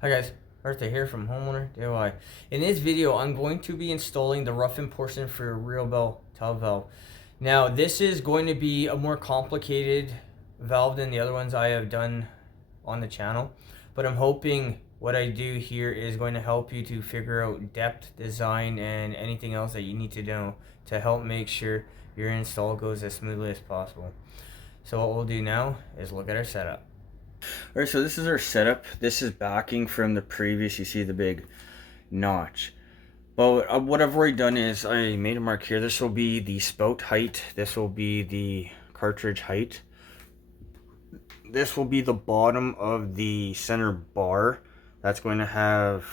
Hi guys, Arthur here from Homeowner DIY. In this video, I'm going to be installing the rough-in portion for Riobel tub valve. Now, this is going to be a more complicated valve than the other ones I have done on the channel, but I'm hoping what I do here is going to help you to figure out depth, design, and anything else that you need to know to help make sure your install goes as smoothly as possible. So what we'll do now is look at our setup. Alright, so this is our setup. This is backing from the previous. You see the big notch. But what I've already done is I made a mark here. This will be the spout height. This will be the cartridge height. This will be the bottom of the center bar. That's going to have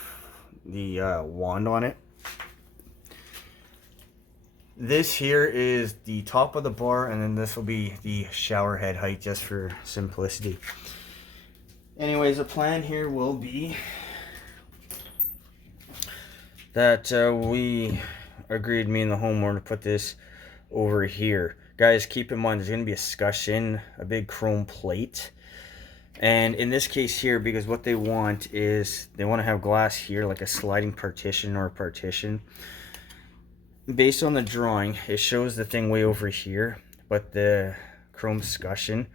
the wand on it. This here is the top of the bar, and then this will be the shower head height, just for simplicity. Anyways, the plan here will be that we agreed, me and the homeowner, to put this over here. Guys, keep in mind there's going to be a scutcheon, a big chrome plate. And in this case here, because what they want is they want to have glass here, like a sliding partition or a partition. Based on the drawing, it shows the thing way over here, but the chrome scutcheon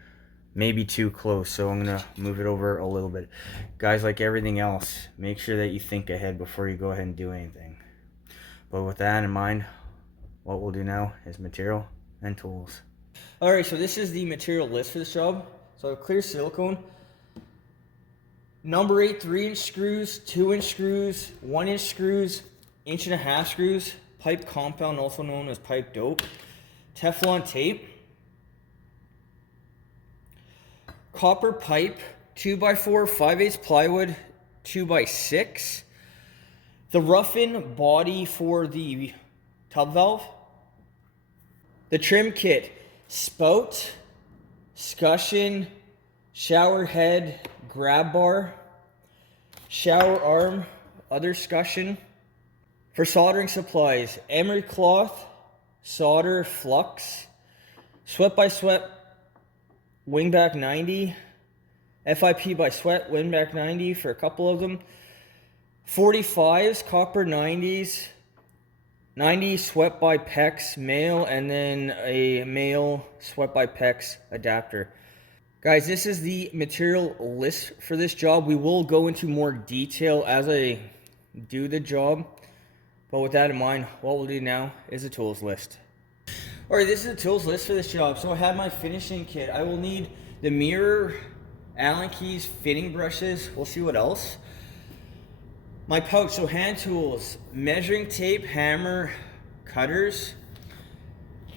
may be too close, so I'm gonna move it over a little bit. Guys, like everything else, make sure that you think ahead before you go ahead and do anything. But with that in mind, what we'll do now is material and tools. Alright, so this is the material list for this job. So clear silicone, number 8 3-inch screws, 2-inch screws, 1-inch screws, 1.5-inch screws, pipe compound, also known as pipe dope, Teflon tape, copper pipe, 2x4, 5/8 plywood, 2x6, the rough-in body for the tub valve, the trim kit, spout, scutcheon, shower head, grab bar, shower arm, other scutcheon. For soldering supplies, Emery cloth, solder, Flux, sweat by sweat, wingback 90, FIP by sweat, wingback 90 for a couple of them, 45s, copper 90s, 90 sweat by PEX male, and then a male sweat by PEX adapter. Guys, this is the material list for this job. We will go into more detail as I do the job. But with that in mind, what we'll do now is a tools list. Alright, this is the tools list for this job. So I have my finishing kit. I will need the mirror, Allen keys, fitting brushes. We'll see what else. My pouch, so hand tools, measuring tape, hammer, cutters,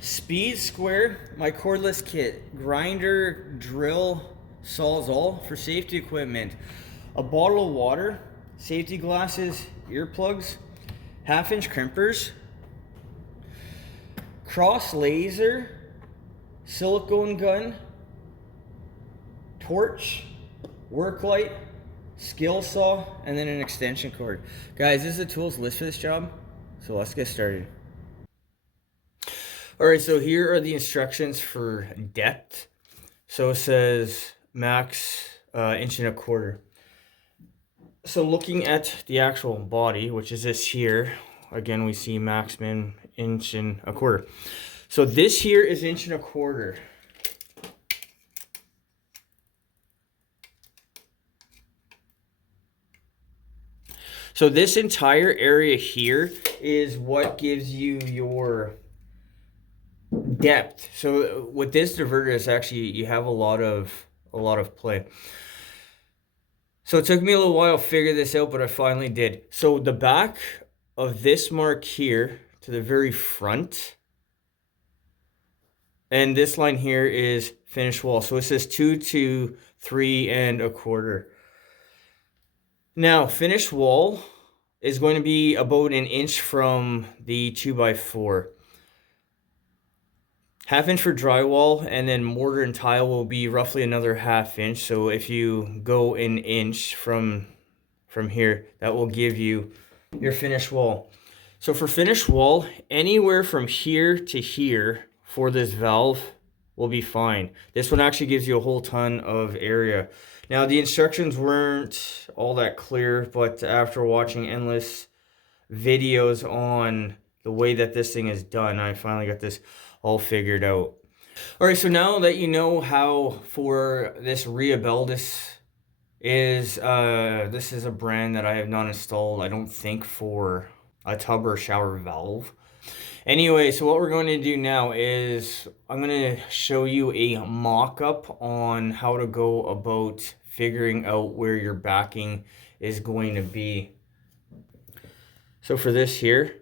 speed square, my cordless kit, grinder, drill, sawzall for safety equipment, a bottle of water, safety glasses, earplugs, 1/2-inch crimpers, cross laser, silicone gun, torch, worklight, skill saw, and then an extension cord. Guys, this is the tools list for this job, so let's get started. Alright, so here are the instructions for depth. So it says max 1.25 inches. So looking at the actual body, which is this here, again we see maximum 1.25 inches. So this here is 1.25 inches. So this entire area here is what gives you your depth. So with this diverter, it's actually, you have a lot of play. So it took me a little while to figure this out, but I finally did. So the back of this mark here to the very front, and this line here is finished wall. So it says 2 to 3.25 inches. Now, finished wall is going to be about 1 inch from the 2x4. 1/2 inch for drywall, and then mortar and tile will be roughly another 1/2 inch. So if you go 1 inch from here, that will give you your finished wall. So for finished wall, anywhere from here to here for this valve will be fine. This one actually gives you a whole ton of area. Now, the instructions weren't all that clear, but after watching endless videos on the way that this thing is done, I finally got this all figured out. All right, so now that you know how for this Riobel, this is a brand that I have not installed, I don't think, for a tub or shower valve. Anyway, so what we're going to do now is I'm going to show you a mock-up on how to go about figuring out where your backing is going to be. So for this here,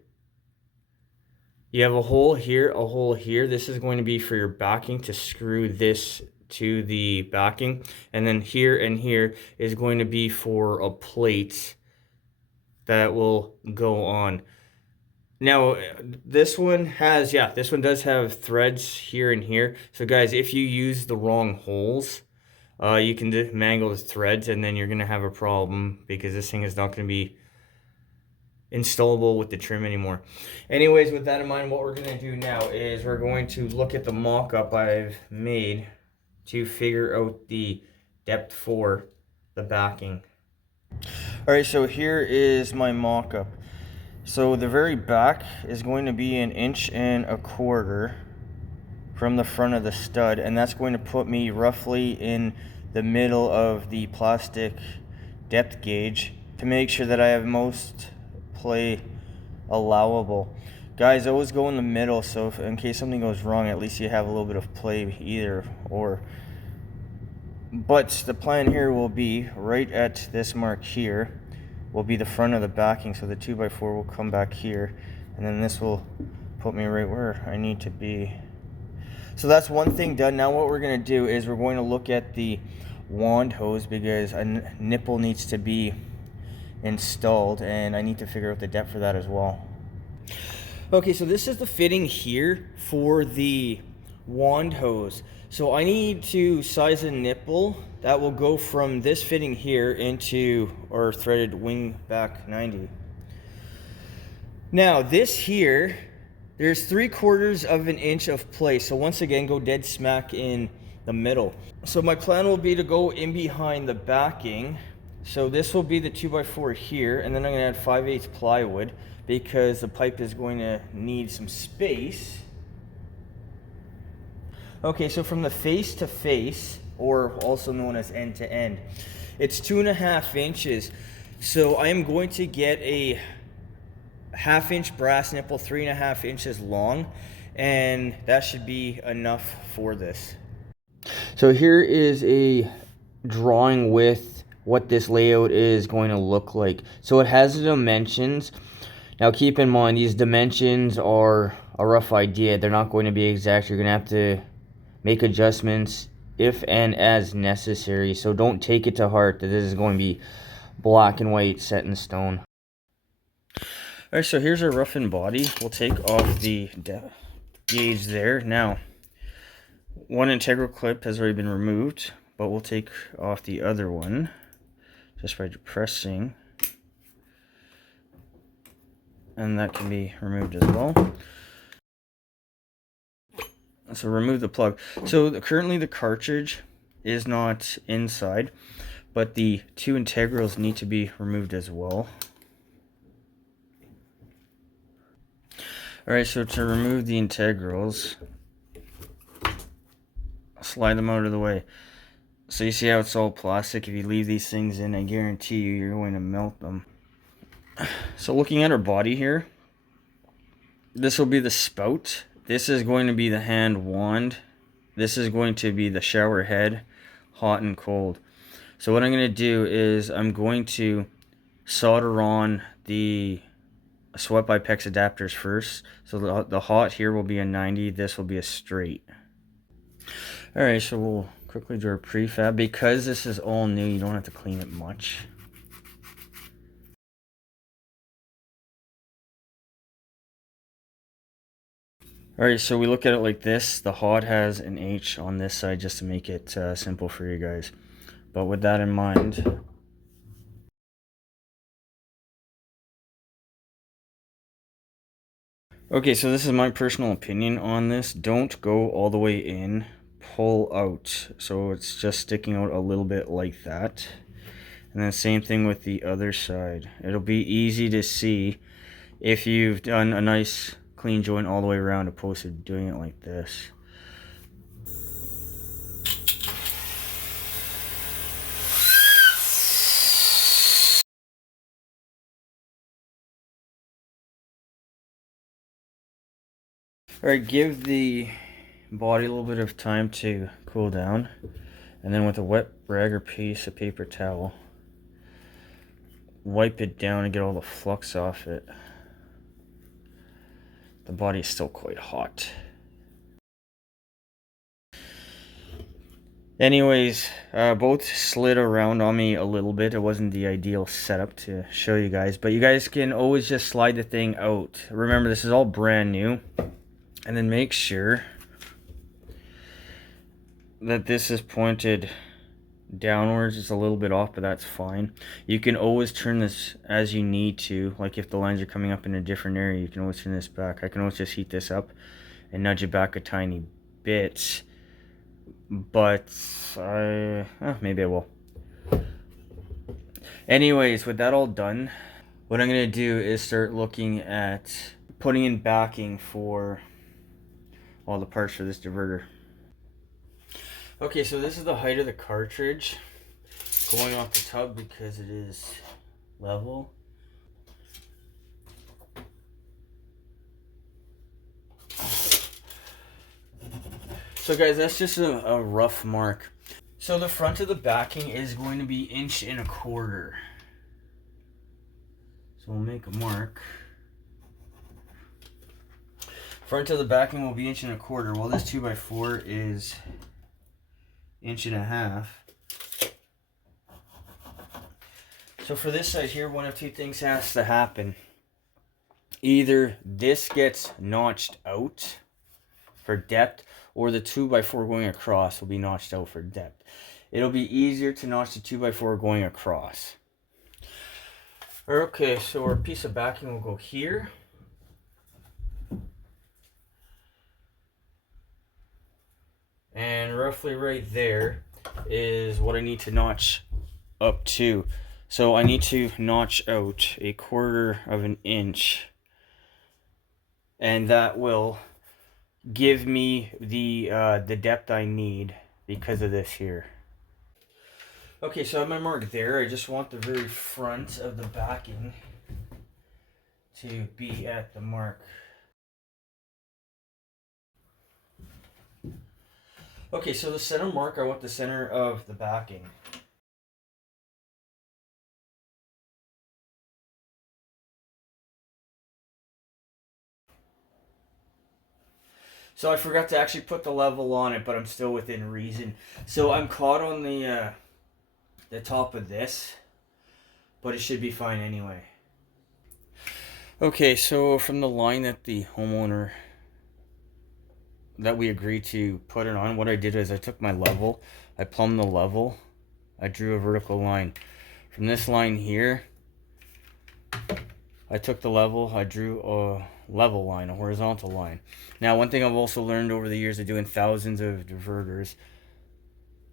you have a hole here, a hole here. This is going to be for your backing to screw this to the backing. And then here and here is going to be for a plate that will go on. Now, this one does have threads here and here. So guys, if you use the wrong holes, you can mangle the threads and then you're going to have a problem because this thing is not going to be installable with the trim anymore. Anyways, with that in mind, what we're going to do now is we're going to look at the mock-up I've made to figure out the depth for the backing. Alright, so here is my mock-up. So the very back is going to be 1.25 inches from the front of the stud, and that's going to put me roughly in the middle of the plastic depth gauge to make sure that I have most play allowable. Guys, always go in the middle, so if, in case something goes wrong, at least you have a little bit of play either or. But the plan here will be right at this mark here will be the front of the backing, so the 2x4 will come back here, and then this will put me right where I need to be. So that's one thing done. Now what we're going to do is we're going to look at the wand hose because a nipple needs to be installed, and I need to figure out the depth for that as well. Okay, so this is the fitting here for the wand hose. So I need to size a nipple that will go from this fitting here into our threaded wing back 90. Now this here, there's 3/4 inch of play. So once again, go dead smack in the middle. So my plan will be to go in behind the backing. So this will be the 2x4 here, and then I'm gonna add 5/8 plywood because the pipe is going to need some space. Okay, so from the face to face, or also known as end to end, it's 2.5 inches. So I am going to get a 1/2 inch brass nipple, 3.5 inches long, and that should be enough for this. So here is a drawing with what this layout is going to look like. So it has the dimensions. Now keep in mind, these dimensions are a rough idea. They're not going to be exact. You're going to have to make adjustments if and as necessary. So don't take it to heart that this is going to be black and white set in stone. Alright, so here's our roughened body. We'll take off the gauge there. Now, one integral clip has already been removed, but we'll take off the other one just by depressing, and that can be removed as well. So remove the plug. So currently the cartridge is not inside, but the 2 integrals need to be removed as well. Alright, so to remove the integrals, slide them out of the way. So you see how it's all plastic? If you leave these things in, I guarantee you, you're going to melt them. So looking at our body here, this will be the spout. This is going to be the hand wand. This is going to be the shower head, hot and cold. So what I'm going to do is I'm going to solder on the sweat by PEX adapters first. So the hot here will be a 90, this will be a straight. Alright, so we'll quickly do our prefab. Because this is all new, you don't have to clean it much. Alright, so we look at it like this. The hot has an H on this side just to make it simple for you guys. But with that in mind, okay, so this is my personal opinion on this. Don't go all the way in pull out, so it's just sticking out a little bit like that. And then same thing with the other side. It'll be easy to see if you've done a nice clean joint all the way around opposed to doing it like this. Alright, give the body a little bit of time to cool down, and then with a wet rag or piece of paper towel, wipe it down and get all the flux off it. The body is still quite hot. Anyways, both slid around on me a little bit. It wasn't the ideal setup to show you guys, but you guys can always just slide the thing out. Remember, this is all brand new. And then make sure that this is pointed downwards. It's a little bit off, but that's fine. You can always turn this as you need to. Like if the lines are coming up in a different area, you can always turn this back. I can always just heat this up and nudge it back a tiny bit. But maybe I will. Anyways, with that all done, what I'm going to do is start looking at putting in backing for all the parts for this diverter. Okay, so this is the height of the cartridge going off the tub because it is level. So guys, that's just a rough mark. So the front of the backing is going to be 1.25 inches. So we'll make a mark. Front of the backing will be 1.25 inches. Well, this 2x4 is 1.5 inches. So for this side here, one of two things has to happen. Either this gets notched out for depth, or the 2x4 going across will be notched out for depth. It'll be easier to notch the 2x4 going across. Okay, so our piece of backing will go here. And roughly right there is what I need to notch up to. So I need to notch out 1/4 inch. And that will give me the depth I need because of this here. Okay, so I have my mark there. I just want the very front of the backing to be at the mark. Okay, so the center mark, I want the center of the backing. So I forgot to actually put the level on it, but I'm still within reason. So I'm caught on the top of this, but it should be fine anyway. Okay, so from the line that the homeowner that we agreed to put it on, what I did is I took my level, I plumbed the level, I drew a vertical line. From this line here, I took the level, I drew a level line, a horizontal line. Now, one thing I've also learned over the years of doing thousands of diverters,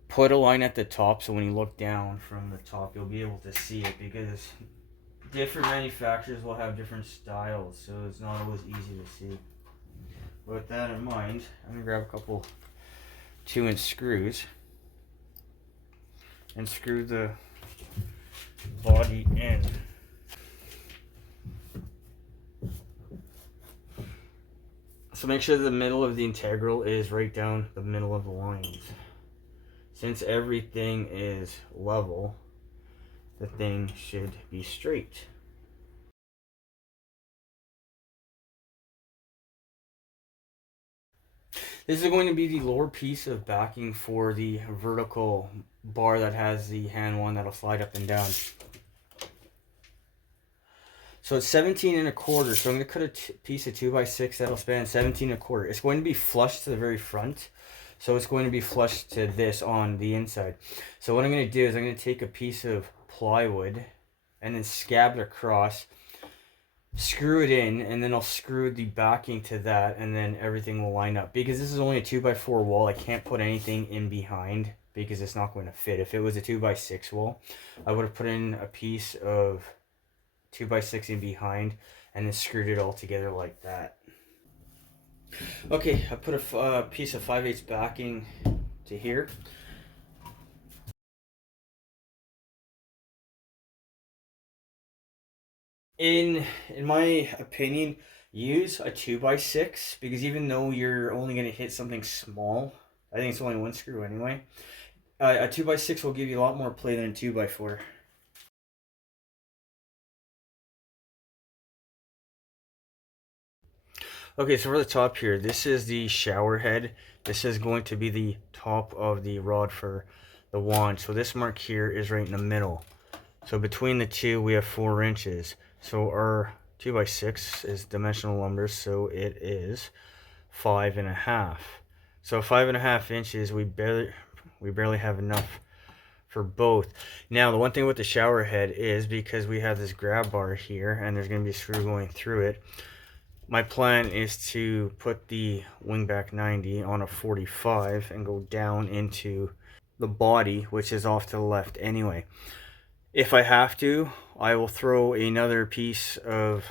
put a line at the top so when you look down from the top, you'll be able to see it, because different manufacturers will have different styles, so it's not always easy to see. With that in mind, I'm going to grab a couple 2-inch screws and screw the body in. So make sure the middle of the integral is right down the middle of the lines. Since everything is level, the thing should be straight. This is going to be the lower piece of backing for the vertical bar that has the hand one that'll slide up and down. So it's 17.25. So I'm going to cut a piece of 2x6 that'll span 17.25. It's going to be flush to the very front. So it's going to be flush to this on the inside. So what I'm going to do is I'm going to take a piece of plywood and then scab it across screw it in, and then I'll screw the backing to that, and then everything will line up. Because this is only a 2x4 wall, I can't put anything in behind because it's not going to fit. If it was a 2x6 wall, I would have put in a piece of 2x6 in behind and then screwed it all together like that. Okay, I put a piece of 5/8 backing to here. In my opinion, use a 2x6 because even though you're only going to hit something small, I think it's only one screw anyway. A 2x6 will give you a lot more play than a 2x4. Okay, so for the top here, this is the shower head. This is going to be the top of the rod for the wand. So this mark here is right in the middle. So between the two, we have 4 inches. So our 2x6 is dimensional lumber, so it is 5.5. So 5.5 inches, we barely have enough for both. Now, the one thing with the shower head is because we have this grab bar here, and there's going to be a screw going through it. My plan is to put the wingback 90 on a 45 and go down into the body, which is off to the left anyway. If I have to, I will throw another piece of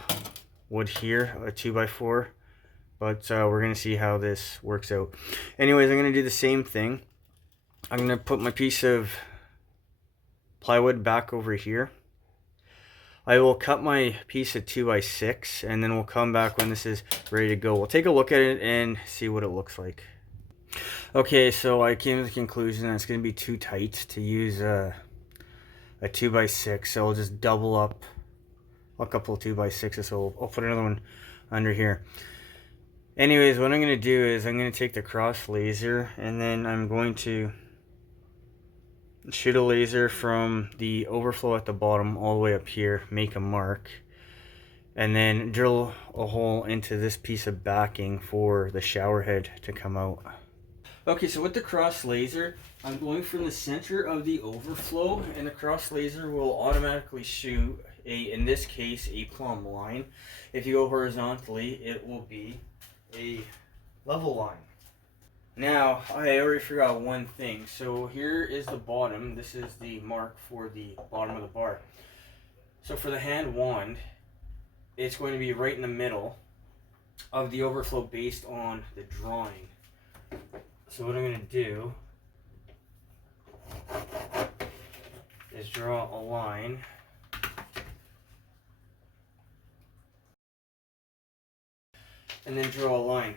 wood here, a 2x4, but we're going to see how this works out. Anyways, I'm going to do the same thing. I'm going to put my piece of plywood back over here. I will cut my piece of 2x6 and then we'll come back when this is ready to go. We'll take a look at it and see what it looks like. Okay, so I came to the conclusion that it's going to be too tight to use a 2x6, so I'll just double up a couple of 2x6s, so I'll put another one under here. Anyways, what I'm going to do is I'm going to take the cross laser and then I'm going to shoot a laser from the overflow at the bottom all the way up here, make a mark, and then drill a hole into this piece of backing for the shower head to come out. Okay, so with the cross laser, I'm going from the center of the overflow, and the cross laser will automatically shoot in this case, a plumb line. If you go horizontally, it will be a level line. Now, I already forgot one thing. So here is the bottom. This is the mark for the bottom of the bar. So for the hand wand, it's going to be right in the middle of the overflow based on the drawing. So what I'm going to do is draw a line. And then draw a line.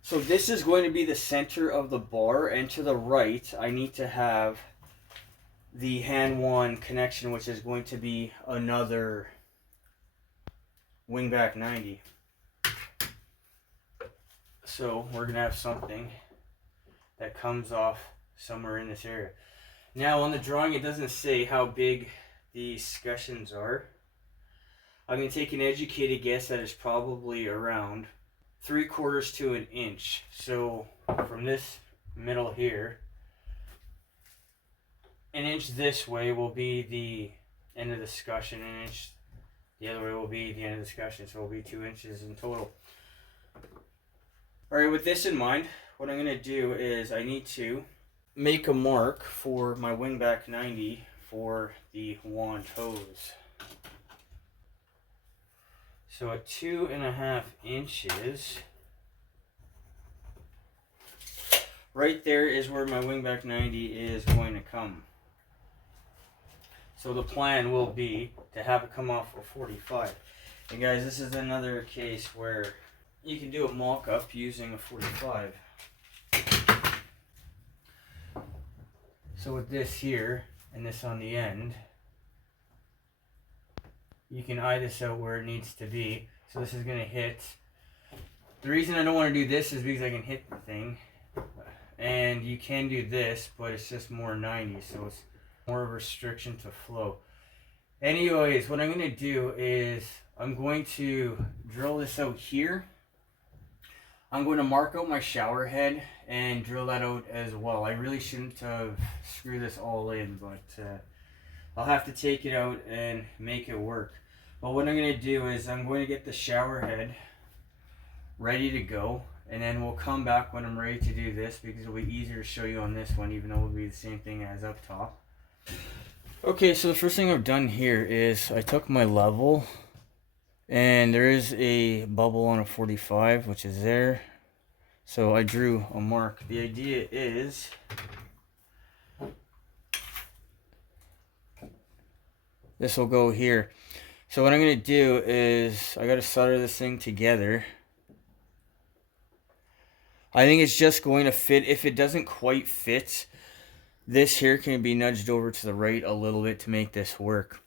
So this is going to be the center of the bar, and to the right I need to have the hand wand connection, which is going to be another wingback 90. So we're going to have something that comes off somewhere in this area. Now on the drawing it doesn't say how big the escutcheons are. I'm going to take an educated guess that it's probably around 3/4 to an inch. So from this middle here, an inch this way will be the end of the escutcheon, an inch the other way will be the end of the escutcheon, so it will be 2 inches in total. Alright, with this in mind, what I'm going to do is I need to make a mark for my wingback 90 for the wand hose. So at 2.5 inches, right there is where my wingback 90 is going to come. So the plan will be to have it come off a 45. And guys, this is another case where you can do a mock-up using a 45. So with this here and this on the end, you can eye this out where it needs to be. So this is going to hit. The reason I don't want to do this is because I can hit the thing. And you can do this, but it's just more 90, so it's more of a restriction to flow. Anyways, what I'm going to do is I'm going to drill this out here. I'm going to mark out my shower head and drill that out as well. I really shouldn't have screwed this all in, but I'll have to take it out and make it work. But what I'm going to do is I'm going to get the shower head ready to go. And then we'll come back when I'm ready to do this, because it'll be easier to show you on this one, even though it'll be the same thing as up top. Okay, so the first thing I've done here is I took my level, and there is a bubble on a 45, which is there. So I drew a mark. The idea is this will go here. So what I'm going to do is I got to solder this thing together. I think it's just going to fit. If it doesn't quite fit, this here can be nudged over to the right a little bit to make this work.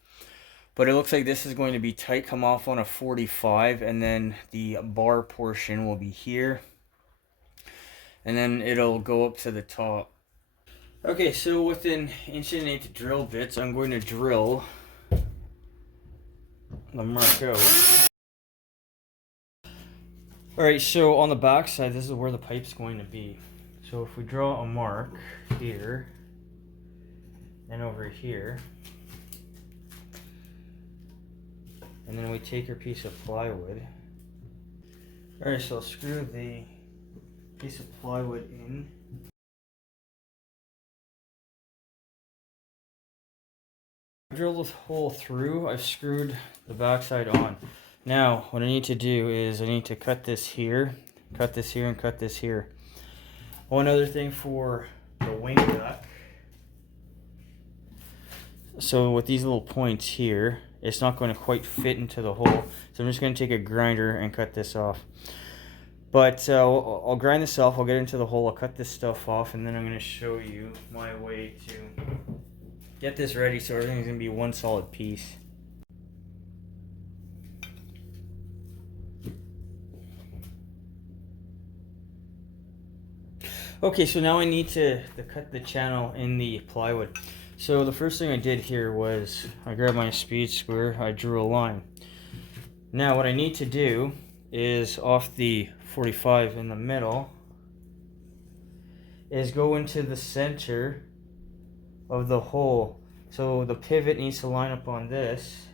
But it looks like this is going to be tight, come off on a 45, and then the bar portion will be here. And then it'll go up to the top. Okay, so with an 1.8" drill bits, I'm going to drill the mark out. Alright, so on the back side, this is where the pipe's going to be. So if we draw a mark here, and over here, and then we take our piece of plywood. Alright, so I'll screw the piece of plywood in. Drill this hole through. I've screwed the backside on. Now what I need to do is I need to cut this here, and cut this here. One other thing for the wing duct. So with these little points here, it's not going to quite fit into the hole. So I'm just going to take a grinder and cut this off. But I'll grind this off, I'll get into the hole, I'll cut this stuff off, and then I'm going to show you my way to get this ready so everything's going to be one solid piece. Okay, so now I need to cut the channel in the plywood. So the first thing I did here was I grabbed my speed square, I drew a line. Now what I need to do is off the 45 in the middle is go into the center of the hole. So the pivot needs to line up on this.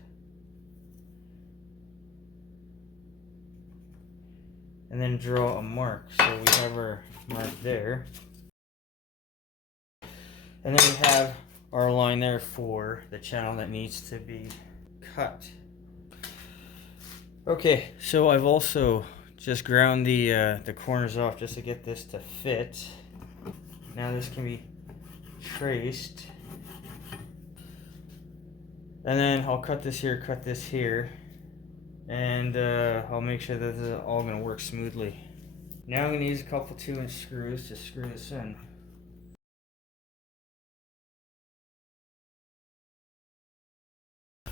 And then draw a mark. So we have our mark there. And then we have our line there for the channel that needs to be cut. Okay, so I've also just ground the corners off just to get this to fit. Now this can be traced. And then I'll cut this here, and I'll make sure that this is all going to work smoothly. Now I'm going to use a couple 2-inch screws to screw this in.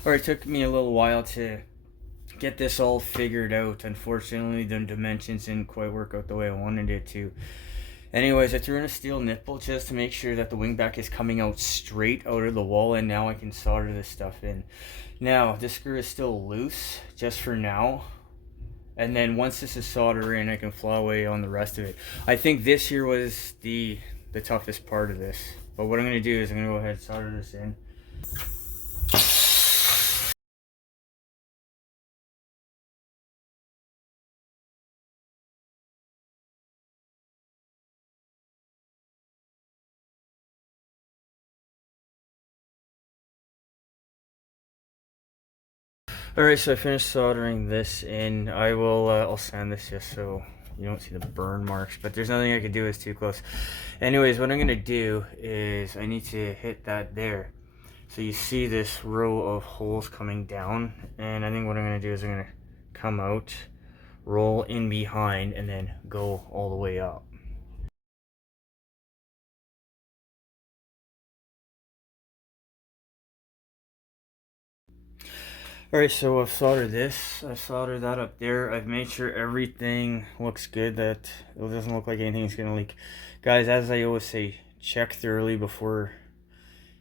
Alright, it took me a little while to get this all figured out. Unfortunately, the dimensions didn't quite work out the way I wanted it to. Anyways, I threw in a steel nipple just to make sure that the wing back is coming out straight out of the wall, and now I can solder this stuff in. Now, this screw is still loose, just for now. And then once this is soldered in, I can fly away on the rest of it. I think this here was the toughest part of this. But what I'm going to do is I'm going to go ahead and solder this in. Alright, so I finished soldering this in. I will I'll sand this just so you don't see the burn marks, but there's nothing I can do, it's too close. Anyways, what I'm going to do is I need to hit that there. So you see this row of holes coming down, and I think what I'm going to do is I'm going to come out, roll in behind, and then go all the way up. Alright, so I've soldered this, I soldered that up there, I've made sure everything looks good, that it doesn't look like anything's going to leak. Guys, as I always say, check thoroughly before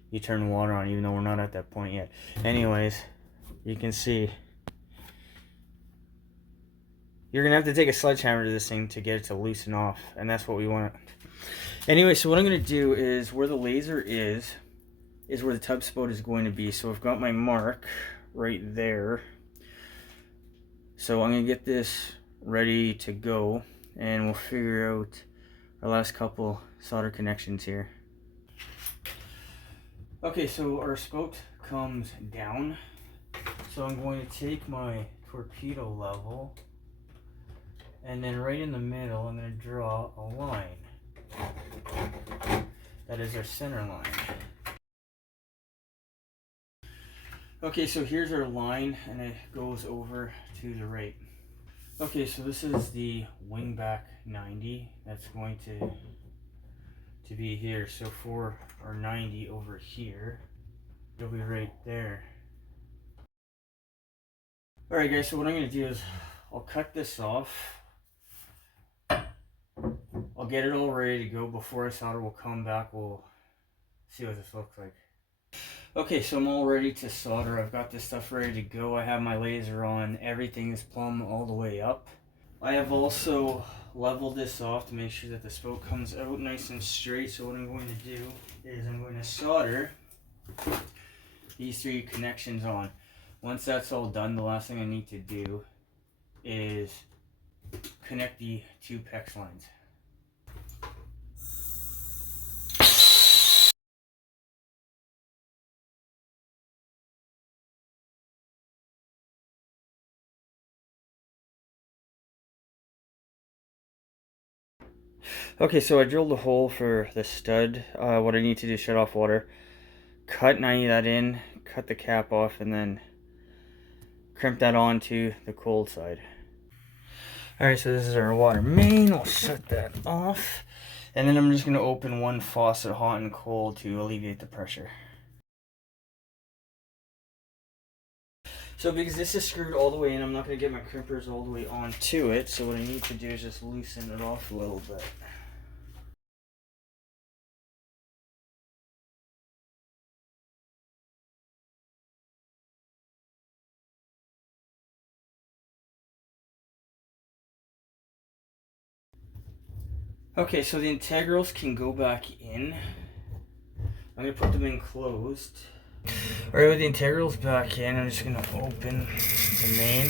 you turn water on, even though we're not at that point yet. Anyways, you can see, you're going to have to take a sledgehammer to this thing to get it to loosen off, and that's what we want. Anyway, so what I'm going to do is, where the laser is where the tub spout is going to be. So I've got my mark right there. So I'm gonna get this ready to go, and we'll figure out our last couple solder connections here. Okay, so our spout comes down. So I'm going to take my torpedo level, and then right in the middle I'm going to draw a line. That is our center line. Okay, so here's our line, and it goes over to the right. Okay, so this is the wingback 90. That's going to be here. So for our 90 over here, it'll be right there. Alright guys, so what I'm going to do is I'll cut this off. I'll get it all ready to go before I solder. We'll come back, we'll see what this looks like. Okay, so I'm all ready to solder. I've got this stuff ready to go. I have my laser on. Everything is plumb all the way up. I have also leveled this off to make sure that the spout comes out nice and straight. So what I'm going to do is I'm going to solder these three connections on. Once that's all done, the last thing I need to do is connect the two PEX lines. Okay, so I drilled a hole for the stud. What I need to do is shut off water, cut 90 that in, cut the cap off, and then crimp that onto the cold side. Alright, so this is our water main. We'll shut that off. And then I'm just going to open one faucet hot and cold to alleviate the pressure. So because this is screwed all the way in, I'm not going to get my crimpers all the way onto it. So what I need to do is just loosen it off a little bit. Okay, so the integrals can go back in. I'm going to put them in closed. Alright, with the integrals back in, I'm just going to open the main.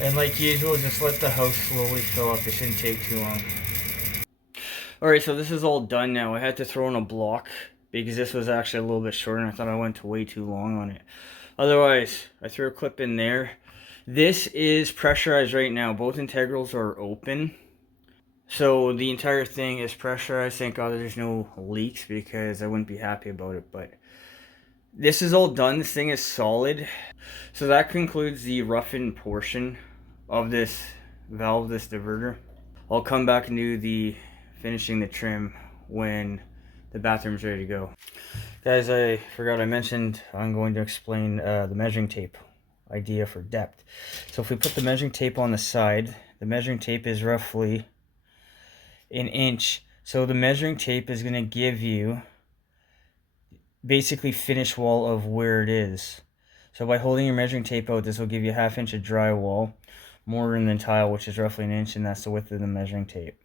And like usual, just let the house slowly fill up. It shouldn't take too long. Alright, so this is all done now. I had to throw in a block because this was actually a little bit short and I thought I went way too long on it. Otherwise, I threw a clip in there. This is pressurized right now. Both integrals are open. So the entire thing is pressurized. Thank God there's no leaks because I wouldn't be happy about it. But this is all done. This thing is solid. So that concludes the rough-in portion of this valve, this diverter. I'll come back and do the finishing the trim when the bathroom's ready to go. Guys, I forgot I mentioned I'm going to explain the measuring tape idea for depth. So if we put the measuring tape on the side, the measuring tape is roughly an inch. So the measuring tape is going to give you basically finish wall of where it is. So by holding your measuring tape out, this will give you a ½ inch of drywall, mortar than tile, which is roughly an inch, and that's the width of the measuring tape.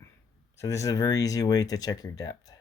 So this is a very easy way to check your depth.